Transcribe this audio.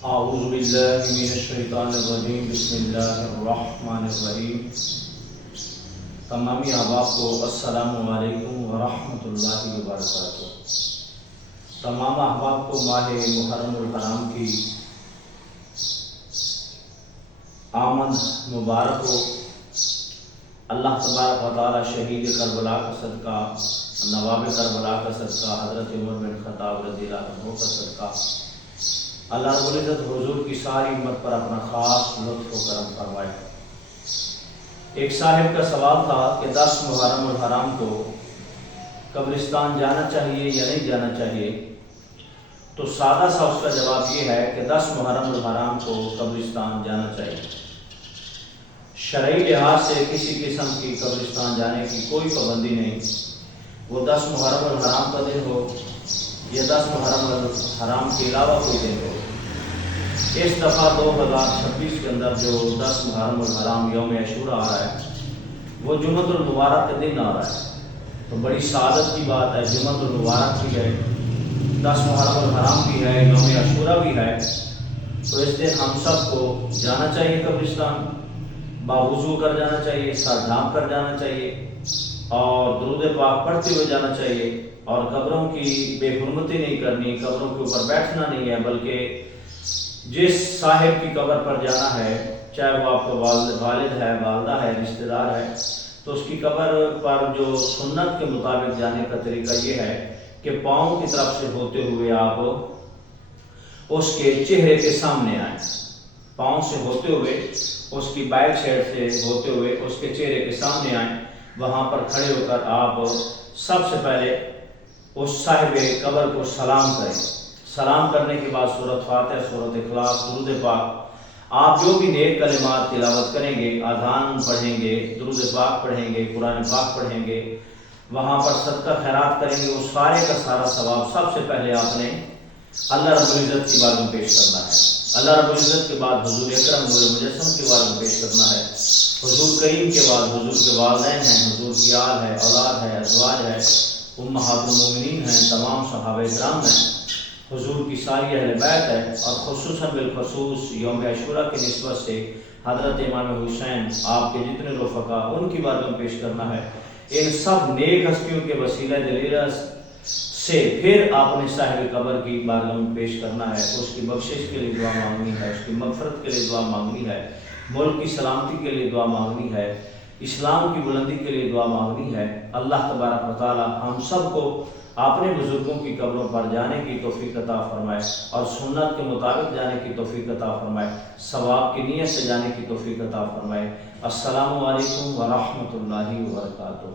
اعوذ باللہ من الشیطان الرجیم بسم اللہ الرحمن الرحیم۔ تمامی احباب کو السلام علیکم ورحمۃ اللہ وبرکاتہ۔ تمام احباب کو ماہ محرم الحرام کی آمد مبارک ہو۔ اللہ تبارک و تعالی شہید کربلا کا صدقہ، نواب کربلا کا صدقہ، حضرت عمر بن خطاب رضی اللہ عنہ کا صدقہ، اللہ رب العزت حضور کی ساری امت پر اپنا خاص لطف و کرم فرمائے۔ ایک صاحب کا سوال تھا کہ 10 محرم الحرام کو قبرستان جانا چاہیے یا نہیں جانا چاہیے، تو سادہ سا اس کا جواب یہ ہے کہ 10 محرم الحرام کو قبرستان جانا چاہیے۔ شرعی لحاظ سے کسی قسم کی قبرستان جانے کی کوئی پابندی نہیں، وہ 10 محرم الحرام کا دن ہو یا 10 محرم الحرام کے علاوہ کوئی دن ہو۔ اس دفعہ 2026 کے اندر جو 10 محرم الحرام یوم عاشورہ آ رہا ہے، وہ جمعۃ المبارک کے دن آ رہا ہے، تو بڑی سعادت کی بات ہے۔ جمعۃ المبارک بھی ہے، 10 محرم الحرام بھی ہے، یوم عاشورہ بھی ہے، تو اس دن ہم سب کو جانا چاہیے قبرستان، باوضو کر جانا چاہیے، سر ڈھانپ کر جانا چاہیے اور درود پاک پڑھتے ہوئے جانا چاہیے، اور قبروں کی بے حرمتی نہیں کرنی، قبروں کے اوپر بیٹھنا نہیں ہے، بلکہ جس صاحب کی قبر پر جانا ہے، چاہے وہ آپ کا والد ہے، والدہ ہے، رشتہ دار ہے، تو اس کی قبر پر جو سنت کے مطابق جانے کا طریقہ یہ ہے کہ پاؤں کی طرف سے ہوتے ہوئے آپ اس کے چہرے کے سامنے آئیں، پاؤں سے ہوتے ہوئے اس کی بیک سائڈ سے ہوتے ہوئے اس کے چہرے کے سامنے آئیں، وہاں پر کھڑے ہو کر آپ سب سے پہلے اس صاحب قبر کو سلام کریں۔ سلام کرنے کے بعد سورۃ فاتحہ، سورۃ اخلاص، درود پاک، آپ جو بھی نیک کلمات تلاوت کریں گے، اذان پڑھیں گے، درود پاک پڑھیں گے، قرآن پاک پڑھیں گے، وہاں پر صدقہ خیرات کریں گے، اس سارے کا سارا ثواب سب سے پہلے آپ نے اللہ رب العزت کی بارگاہ میں پیش کرنا ہے۔ اللہ رب العزت کے بعد حضور اکرم نور مجسم کی بارگاہ میں پیش کرنا ہے۔ حضور کریم کے بعد حضور کے والدین ہیں، حضور کی آل ہے، اولاد ہے، ازواج ہے، امہات المومنین ہیں، تمام صحابہ کرام ہیں، حضور کی ساری اہل بیت ہے، اور خصوصاً بالخصوص یوم عاشورہ کی نسبت سے حضرت امام حسین، آپ کے جتنے رفقا، ان کی بارگاہ میں پیش کرنا ہے۔ ان سب نیک ہستیوں کے وسیلہ دلیرہ سے پھر آپ نے صاحب قبر کی بارگاہ میں پیش کرنا ہے، اس کی بخشش کے لیے دعا مانگنی ہے، اس کی مغفرت کے لیے دعا مانگنی ہے، ملک کی سلامتی کے لیے دعا مانگنی ہے، اسلام کی بلندی کے لیے دعا مانگنی ہے۔ اللہ تبارک و تعالی ہم سب کو اپنے بزرگوں کی قبروں پر جانے کی توفیق عطا فرمائے اور سنت کے مطابق جانے کی توفیق عطا فرمائے، ثواب کی نیت سے جانے کی توفیق عطا فرمائے۔ السلام علیکم ورحمۃ اللہ وبرکاتہ۔